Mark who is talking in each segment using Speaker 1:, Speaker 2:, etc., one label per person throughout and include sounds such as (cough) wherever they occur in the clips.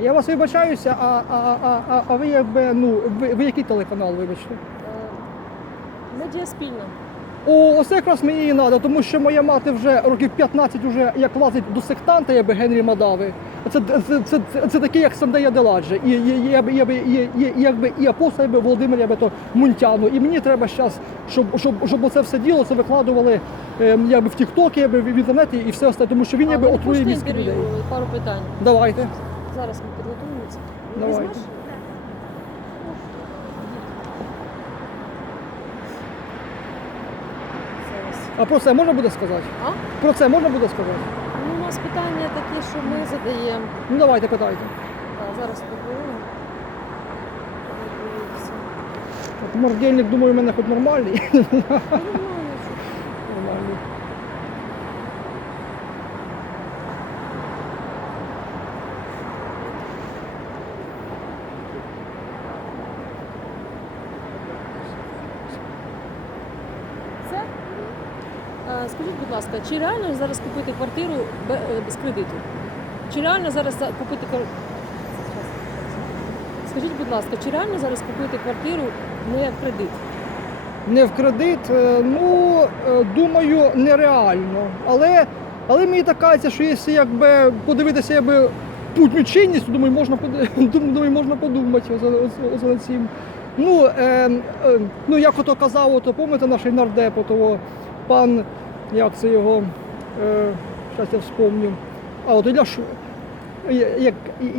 Speaker 1: Я вас вибачаюся, а, а, а, а, а ви якби, ну, ви, ви який телеканал, вибачте?
Speaker 2: Е, Медіа спільна.
Speaker 1: О, оце якраз мені і треба, тому що моя мати вже років 15 вже як лазить до сектанта, я би Генрі Мадави. Це, це, це, це, це такий, як Сандея Деладже. І, я би- я би- якби і апостол, я би Володимир, я би то Мунтяну. І мені треба зараз, щоб, щоб, щоб оце все діло це викладували ем, я би в би в інтернеті і все остальне, тому що він якби отрує людей.
Speaker 2: Пару питань.
Speaker 1: Давайте.
Speaker 2: Зараз ми підготуємося.
Speaker 1: Давайте. А про це можна буде сказати?
Speaker 2: А?
Speaker 1: Про це можна буде сказати?
Speaker 2: Ну, у нас питання такі, що ми задаємо.
Speaker 1: Ну давайте питайте.
Speaker 2: А, зараз.
Speaker 1: От мордельник, думаю, у мене хоч нормальний. Нормальний.
Speaker 2: Це? Е, Скажіть, будь ласка, чи реально зараз купити квартиру е, без кредиту? Чи реально зараз купити Скажіть, будь ласка, чи реально зараз купити квартиру не в кредит?
Speaker 1: Не в кредит, е, ну е, думаю, нереально. Але, але мені так кажеться, що якщо якби подивитися якби путню чинність, то думаю, можна (laughs) думаю, можна подумати за, цим. Ну, е, е, ну як ото казав, ото пам'ятаєте наш нардеп, ото пан, як це його, е, зараз я вспомню. А от Ш- як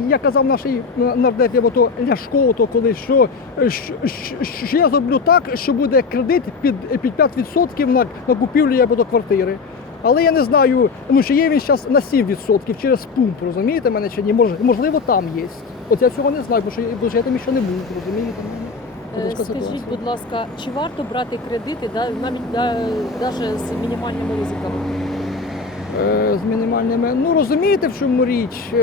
Speaker 1: я казав наш нардеп, я то Ляшко, то коли що, що, що, я зроблю так, що буде кредит під, під 5% на, на купівлю я буду квартири. Але я не знаю, ну чи є він зараз на 7% через пункт, розумієте мене чи ні? Мож, можливо, там є. От я цього не знаю, бо бо що я там ще не був, розумієте?
Speaker 2: Е, Скажіть, будь ласка, чи варто брати кредити да, навіть з мінімальними ризиками?
Speaker 1: Е, з мінімальними. Ну розумієте, в чому річ?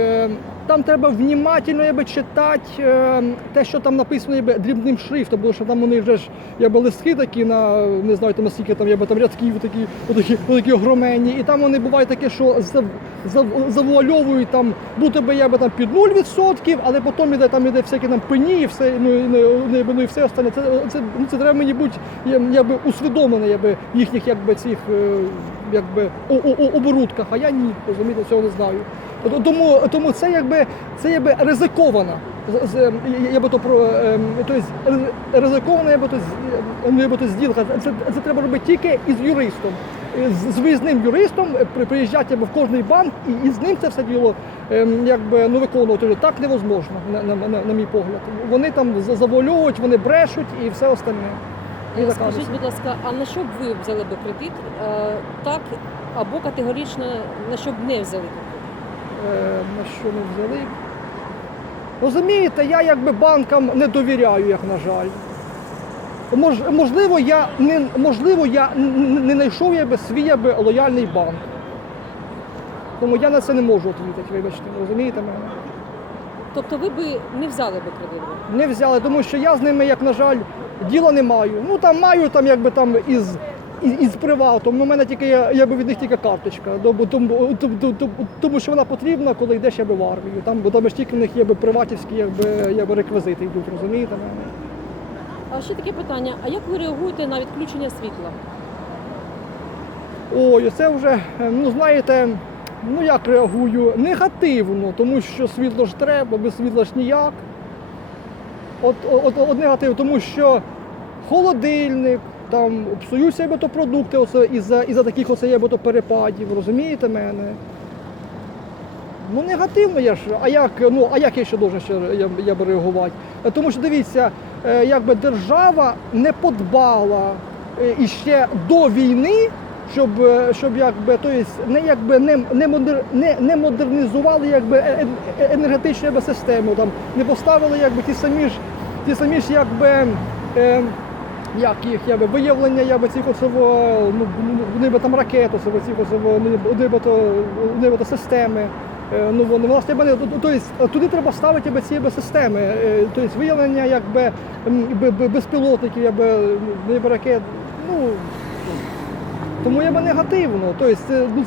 Speaker 1: Там треба внімательно якби, читати е, те, що там написано якби, дрібним шрифтом, бо що там вони вже ж якби, листки такі на не знаю там наскільки там, якби, там рядків такі, отакі, отакі огроменні. І там вони бувають таке, що зав, зав, завуальовують там, будто би якби, там під 0%, але потім іде там іде всякі там пені і все, ну, і, ну, і, ну, і все остальне. Це, це, ну, це треба мені бути якби, усвідомлене якби, їхніх якби, цих е, якби, оборудках, а я ні, розумієте, цього не знаю. Тому, тому це якби це якби ризиковано. З- з- Я би то про ем, тобто, ри- ризикована, я би то ну, я би то зділка. Це, це треба робити тільки із юристом. З, з виїзним юристом е, приїжджати в кожний банк і, і з ним це все діло ем, якби ну виконувати. Так невозможно, на, на, на, на мій погляд. Вони там за- завуальовують, вони брешуть і все остальне.
Speaker 2: Е, Скажіть, будь ласка, а на що б ви взяли би кредит? Е, Так або категорично на що б не взяли
Speaker 1: Е, на що не взяли. Розумієте, я якби банкам не довіряю, як на жаль. Мож, можливо, я не, можливо, я не знайшов якби свій якби, лояльний банк. Тому я на це не можу відповідати, вибачте, розумієте мене?
Speaker 2: Тобто ви би не взяли би кредит?
Speaker 1: Не взяли, тому що я з ними, як на жаль, діла не маю. Ну там маю там якби там із. Із- приватом, ну, у мене тільки я, би від них тільки карточка, тому, тому, тому, що вона потрібна, коли йдеш якби, в армію. Там, бо там ж тільки в них якби, приватівські якби, якби, реквізити йдуть, розумієте?
Speaker 2: А ще таке питання: а як ви реагуєте на відключення світла?
Speaker 1: Ой, це вже, ну знаєте, ну як реагую? Негативно, тому що світло ж треба, без світла ж ніяк. От, от, от негатив, тому що холодильник, там псуються якби, то продукти оце, із-за, із-за таких оце, якби, то перепадів, розумієте мене? Ну негативно я ж, а як, ну, а як я ще должен ще я, я би реагувати? Е, Тому що дивіться, е, якби держава не подбала е, іще до війни, щоб, щоб якби, то есть, не, якби, не, не, модер, не, не модернізували якби, енергетичну систему, там, не поставили якби, ті самі ж, ті самі ж якби, е, як їх якби, виявлення якби, цих оцево, ну, ну, ніби там ракет, оцево, цих оцево, ну, нібито, нібито системи. Е, Ну, вони, власне, тобто, туди треба ставити якби, ці якби, системи, тобто виявлення якби, безпілотників, якби, ніби ракет. Ну, тому я би негативно. Тобто, ну,